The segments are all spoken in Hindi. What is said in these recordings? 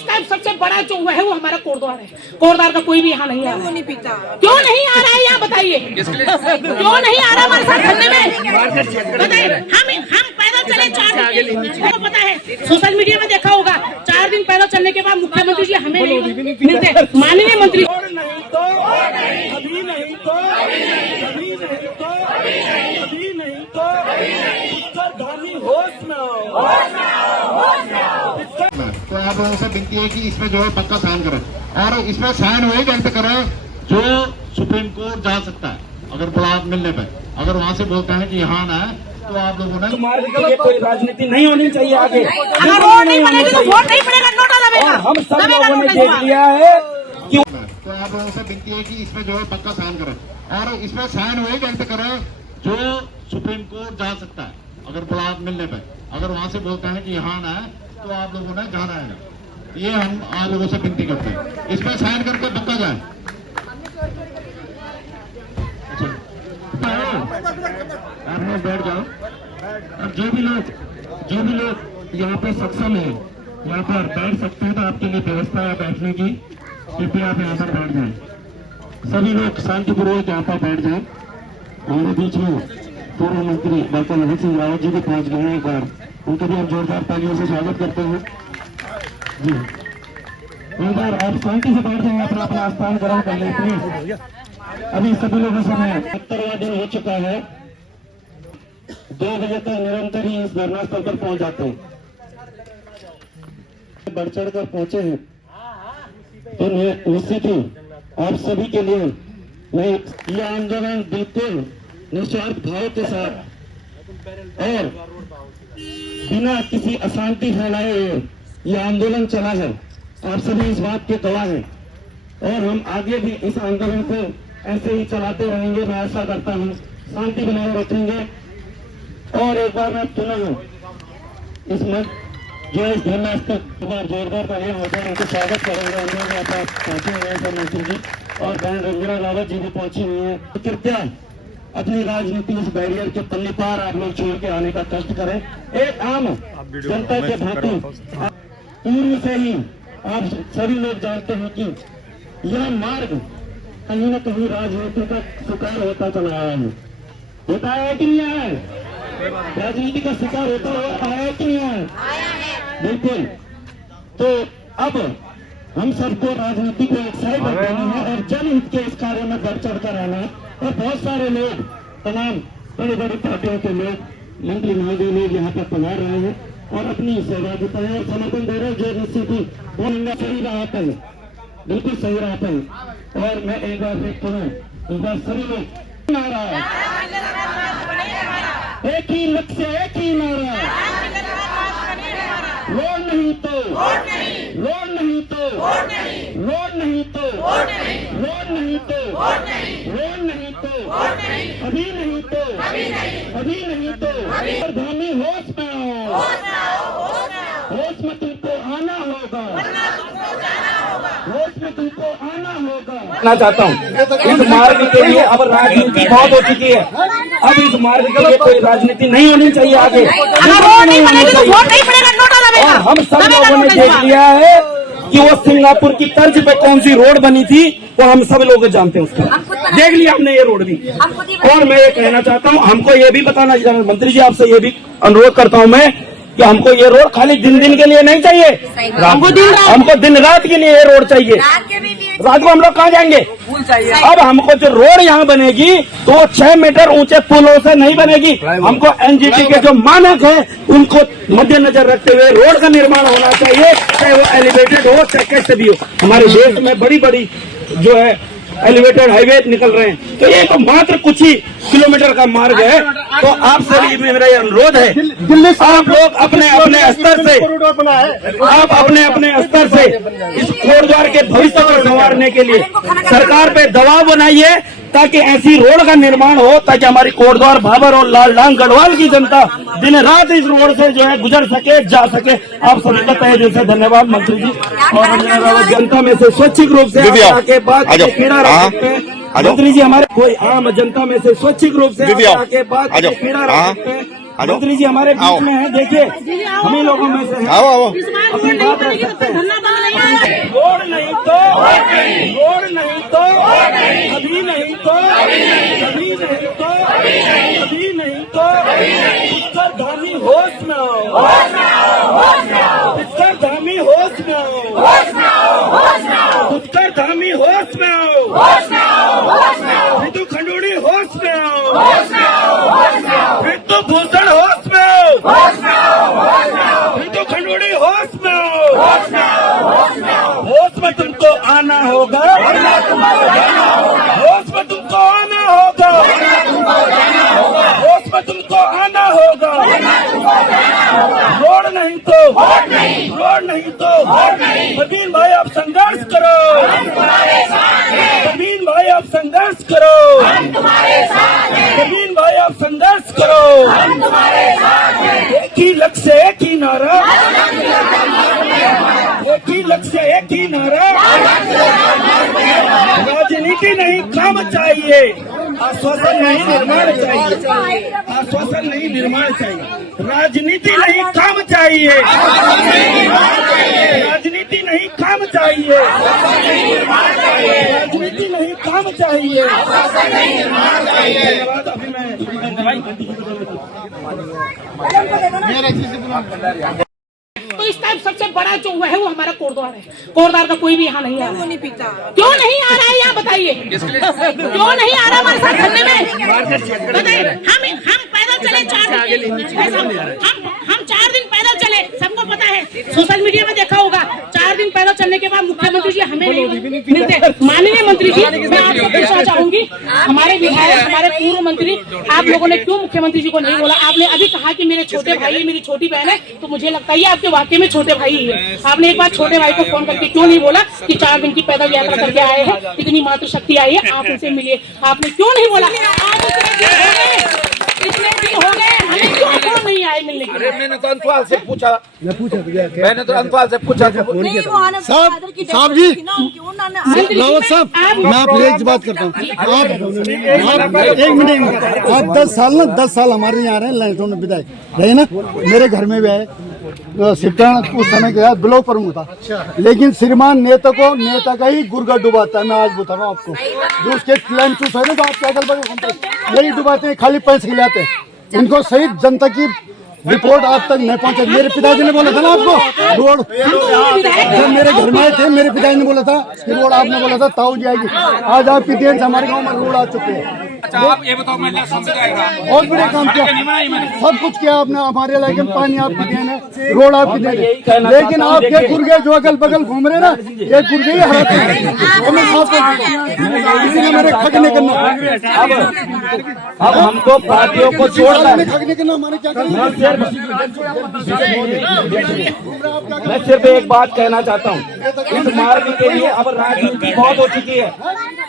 इस टाइम सबसे बड़ा जो है वो हमारा कोटद्वार है। कोटद्वार का कोई भी यहाँ नहीं आ रहा है। क्यों नहीं आ रहा है यहाँ बताइए, क्यों नहीं आ रहा हमारे साथ धरने में बताइए। हम पैदल चले 4 दिन, आपको पता है सोशल मीडिया में देखा होगा, 4 दिन पैदल चलने के बाद मुख्यमंत्री जी हमें नहीं मिलते। माननीय मंत्री तो आप लोगों से विनती है कि इसमें जो है पक्का साइन करें, और इसमें साइन वही व्यक्त करें जो सुप्रीम कोर्ट जा सकता है अगर बुलाव मिलने पे। अगर वहाँ से बोलते हैं कि यहाँ ना है तो आप लोगों ने मार्ग के लिए कोई राजनीति नहीं होनी चाहिए आगे। अगर रोड नहीं बनेगी तो वोट नहीं पड़ेगा, नोटा दबेगा। हम सब लोगों ने देख लिया है क्यों। तो आप लोगों से विनती है कि इसमें जो है पक्का साइन करें, और इसमें साइन वही व्यक्त करें जो सुप्रीम कोर्ट जा सकता है अगर बुलाव मिलने पे। अगर वहाँ से बोलते हैं कि यहाँ ना है तो आप लोगों ने जाना है। ये हम आप लोगों से विनती करते हैं, इसमें साइन करके पक्का जाए। आप लोग बैठ जाओ, और जो भी लोग यहाँ पे सक्षम है यहाँ पर बैठ सकते हैं तो आपके लिए व्यवस्था है बैठने की, कृपया आप यहाँ पर बैठ जाए। सभी लोग शांतिपूर्वक यहाँ पर बैठ जाए। हमारे बीच में पूर्व मंत्री डॉक्टर मोहन सिंह रावत जी भी पहुंच गए हैं। एक बार उनको भी हम जोरदार तालियों से स्वागत करते हैं जी। एक बार आप शांति से बैठ जाएंगे, अपना अपना स्थान ग्रहण कर लें प्लीज। अभी सभी लोगों से 70वां दिन हो चुका है। 2 बजे तक निरंतर ही इस धरना स्थल पर पहुंच जाते हैं। बढ़ चढ़ कर पहुंचे हैं तो निश्चित ही आप सभी के लिए मैं यह आंदोलन बिल्कुल निस्वार्थ भाव के साथ और बिना किसी अशांति फैलाए हुए यह आंदोलन चला है। आप सभी इस बात के गवाह हैं, और हम आगे भी इस आंदोलन को ऐसे ही चलाते रहेंगे। मैं आशा करता हूँ शांति बनाए रखेंगे। और एक बार मैं पुनः इस मंच जो इस धरना स्थल बार जोरदार तालियां होकर उनको स्वागत करेंगे। उन्होंने पहुंचे हुए हैं मंत्री जी और बहन रंजना रावत जी भी पहुंची हुई है। तो कृपया अपनी राजनीति इस बैरियर के पल्ले पार आप लोग छोड़ के आने का कष्ट करें। एक आम जनता के भांति पूर्व से ही आप सभी लोग जानते हैं कि यह मार्ग कहीं न कहीं राजनीति का शिकार होता चला आया है। होता है कि नहीं आया है? राजनीति का शिकार होता आया कि नहीं आया? बिल्कुल। तो अब हम सबको राजनीति को एक साइड रख देना है और जनहित के इस कार्य में बढ़ चढ़ कर आना है। और बहुत सारे लोग, तमाम बड़ी बड़ी पार्टियों के लोग, मंत्री महोदय लोग यहाँ पर पधार रहे हैं और अपनी सहभागिता है और समर्थन दे रहे हैं, जो निश्चित ही सही राह पर है, बिल्कुल सही राह पर है। और मैं एक बार फिर पुनः एक बार सभी लोग नारा, एक ही लक्ष्य, एक ही नारा, रोड नहीं तो रोड नहीं तो रोड नहीं तो रोड नहीं तो रोड नहीं तो अभी नहीं तो अभी नहीं तो राजधानी होश में आओ, होश में तुमको आना होगा, होश में तुमको आना होगा। चाहता हूँ इस मार्ग के लिए अब राजनीति बहुत हो चुकी है। अब इस मार्ग के लिए कोई राजनीति नहीं होनी चाहिए आगे। रोड नहीं बनेगी तो वोट नहीं पड़ेगा, नोटा दबेगा। और हम सब लोगों ने देख लिया है कि वो सिंगापुर की तर्ज पे कौन सी रोड बनी थी, वो हम सब लोग जानते हैं उसको। देख लिया हमने ये रोड भी। और मैं ये कहना चाहता हूँ, हमको ये भी बताना, मंत्री जी आपसे ये भी अनुरोध करता हूँ मैं कि हमको ये रोड खाली दिन के लिए नहीं चाहिए, हमको दिन रात के लिए ये रोड चाहिए। रात को हम लोग कहाँ जाएंगे? अब हमको जो रोड यहाँ बनेगी तो 6 मीटर ऊंचे पुलों से नहीं बनेगी। हमको एनजीटी के जो मानक है उनको मद्देनजर रखते हुए रोड का निर्माण होना चाहिए, चाहे वो एलिवेटेड हो चाहे कैसे भी हो। हमारे देश में बड़ी बड़ी जो है एलिवेटेड हाईवे निकल रहे हैं, तो ये तो मात्र कुछ ही किलोमीटर का मार्ग है। तो आप सभी मेरा ये अनुरोध है, आप लोग अपने अपने स्तर से, आप अपने अपने स्तर से इस कोटद्वार के भविष्य को संवारने के लिए सरकार पे दबाव बनाइए ताकि ऐसी रोड का निर्माण हो, ताकि हमारी कोटद्वार, भाबर और लालडांग गढ़वाल की जनता दिन रात इस रोड से जो है गुजर सके, जा सके। आप सभी का तहे दिल से धन्यवाद मंत्री जी। और जनता में से स्वैच्छिक रूप से आके बात पीड़ा रख सकते हैं मंत्री जी। हमारे कोई आम जनता में से स्वैच्छिक रूप से आके बात पीड़ा रख सकते हैं मंत्री जी। हमारे बीच में है, देखिए हम ही लोगों में से अपनी बात रख सकते हैं। होश में आओ, पुष्कर धामी होश में आओ, पुष्कर धामी होश में आओ, विदु खंडूड़ी होश में आओ, विदु भूषण होश में आओ, विदु खंडूड़ी होश में आओ, होश में तुमको आना होगा, होश में तुमको आना होगा, होश में तुमको आना होगा, रोड नहीं तो रोड नहीं तो नवीन भाई आप संघर्ष करो, नवीन भाई आप संघर्ष करो, नवीन भाई आप संघर्ष करो, एक ही लक्ष्य एक ही नारा, एक ही लक्ष्य एक ही नारा, राजनीति नहीं काम चाहिए, आश्वासन नहीं निर्माण चाहिए, आश्वासन नहीं निर्माण चाहिए, राजनीति नहीं काम चाहिए, राजनीति नहीं काम चाहिए, राजनीति नहीं काम चाहिए। धन्यवाद। अभी मैं तो इस टाइम सबसे बड़ा जो है वो हमारा कोटद्वार है। कोटद्वार का कोई भी यहाँ नहीं आ रहा है। क्यों नहीं आ रहा है यहाँ बताइए, क्यों नहीं आ रहा हमारे साथ धरने में बताइए। हम पैदल चले 4 दिन, हम 4 दिन पैदल चले, सबको पता है, सोशल मीडिया में देखा होगा। 4 दिन पैदल चलने के बाद मुख्यमंत्री जी हमें नहीं मिलते। माननीय मंत्री जी, मैं आपसे पूछना चाहूंगी, हमारे विधायक, हमारे पूर्व मंत्री, आप लोगों ने क्यों मुख्यमंत्री जी को नहीं बोला? आपने अभी कहा कि मेरे छोटे भाई, मेरी छोटी बहन है, तो मुझे लगता है आपके वाकई में छोटे भाई ही है। आपने एक बार छोटे भाई को फोन करके क्यों नहीं बोला कि 4 दिन की पैदल यात्रा करके आए हैं, इतनी मातृशक्ति आई है, आप उनसे मिलिए? आपने क्यों नहीं बोला? इतने दिन हो गए, हमें क्यों फोन नहीं आए मिलने के लिए? मैंने तो अंतवाल से पूछा, मैंने तो अंतवाल से पूछा। साहब जी, रावत साहब, मैं आपसे एक बात करता हूँ। आप एक मिनट, आप 10 साल हमारे यहाँ रहे, लैंड विधायक रहे ना, मेरे घर में भी आए, शिवचरण उस समय के ब्लॉक प्रमुख था, लेकिन श्रीमान नेता का ही गुर्गा डुबाता है। मैं आज बता रहा हूँ आपको, जो उसके क्लाइम चूस है ना, तो आपके अगल बगल यही डुबाते हैं, खाली पैसे खिलाते हैं। इनको सही जनता की रिपोर्ट आज तक नहीं पहुंचा। मेरे पिताजी ने बोला था ना आपको, रोड जब मेरे घर में आए थे, मेरे पिताजी ने बोला था कि रोड, आपने बोला था ताऊ जाएगी। आज आपकी देन से हमारे गाँव में रोड आ चुके हैं। अच्छा, आप ये बताओ, मैं समझाएगा और बड़े काम किया, सब कुछ किया आपने। हमारे इलाके में पानी आपकी देन है, रोड आपकी देन है, लेकिन आपके गुर्गे जो अगल बगल घूम रहे ना, ये गुर्गे ही हराते हैं। मेरे खगने करना, अब हमको पार्टियों को छोड़ना है। खगने करना हमारे क्या करना? मैं सिर्फ एक बात कहना चाहता हूँ, इस मार्ग के लिए अब राजनीति बहुत हो चुकी है।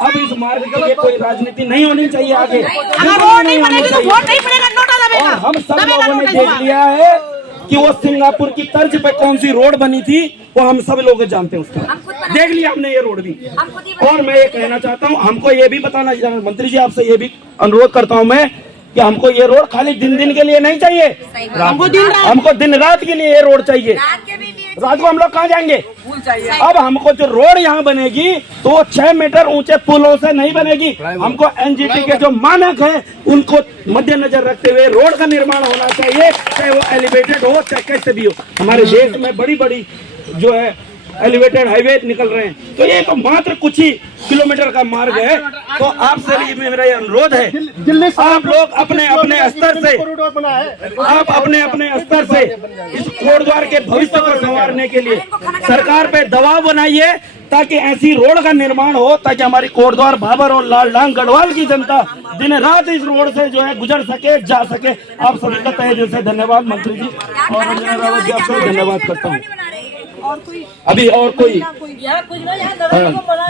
अब इस मार्ग के लिए कोई राजनीति नहीं होनी चाहिए आगे। रोड नहीं बनेगी तो वोट नहीं पड़ेगा, नोटा दबेगा। हम सब लोगों ने देख लिया है कि वो सिंगापुर की तर्ज पे कौन सी रोड बनी थी, वो हम सब लोग जानते हैं। उसका देख लिया हमने ये रोड भी। और मैं ये कहना चाहता हूँ, हमको ये भी बताना चाहिए, मंत्री जी आपसे ये भी अनुरोध करता हूँ मैं, कि हमको ये रोड खाली दिन के लिए नहीं चाहिए, हमको दिन रात के लिए ये रोड चाहिए। रात को हम लोग कहाँ जाएंगे? अब हमको जो रोड यहाँ बनेगी तो 6 मीटर ऊंचे पुलों से नहीं बनेगी। हमको एनजीटी के जो मानक है उनको मद्देनजर रखते हुए रोड का निर्माण होना चाहिए, चाहे वो एलिवेटेड हो चाहे कैसे भी हो। हमारे देश में बड़ी बड़ी जो है एलिवेटेड हाईवे निकल रहे हैं, तो ये तो मात्र कुछ ही किलोमीटर का मार्ग है। तो आपसे भी मेरा ये अनुरोध है, आप लोग अपने अपने स्तर से, आप अपने अपने स्तर से इस कोटद्वार के भविष्य को संवारने के लिए सरकार पे दबाव बनाइए, ताकि ऐसी रोड का निर्माण हो, ताकि हमारी कोटद्वार, भाबर और लालडांग गढ़वाल की जनता दिन रात इस रोड से जो है गुजर सके, जा सके। आप सभी का तहे दिल से धन्यवाद मंत्री जी, और रंजना रावत जी आपसे धन्यवाद करता हूँ। अभी और कोई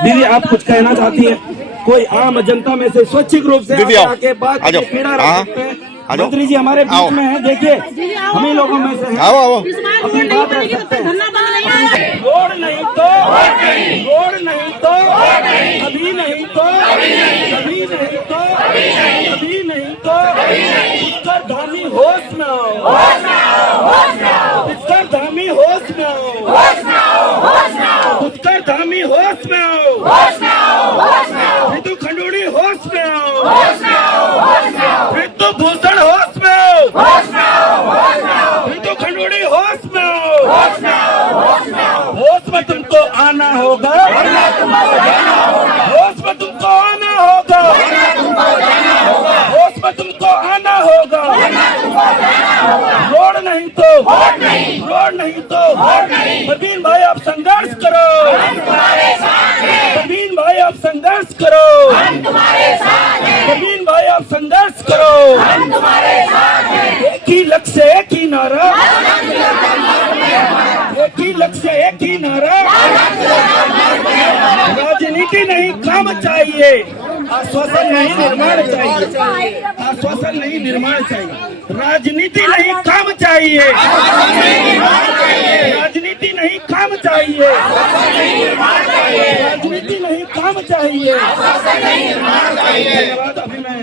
दीदी आप कुछ कहना चाहती हैं? कोई आम जनता में से स्वैच्छिक रूप से आके बात पीड़ा रख सकते हैं? मंत्री जी हमारे बीच में है, देखिए हम ही लोगों में से हैं। अपनी बात रख सकते हैं। रोड नहीं तो रोड नहीं तो अभी नहीं तो अभी नहीं तो अभी नहीं तो पुष्कर धामी होश में आओ, पुष्कर धामी होश में आओ, पुष्कर धामी होश में आओ, विदु खंडूड़ी होश में आओ, विदु भूषण होश में आओ। में तुमको आना होगा, होश में तुमको आना होगा, होश में तुमको आना होगा। रोड नहीं तो रोड नहीं तो प्रवीण भाई आप संघर्ष करो, प्रवीण भाई आप संघर्ष करो, प्रवीण भाई आप संघर्ष करो। एक ही लक्ष्य एक ही नारा, एक ही लक्ष्य एक ही नारा। राजनीति नहीं काम चाहिए, आश्वासन नहीं निर्माण चाहिए, आश्वासन नहीं निर्माण चाहिए। राजनीति नहीं काम चाहिए, राजनीति नहीं काम चाहिए, राजनीति नहीं काम चाहिए। धन्यवाद। अभी मैं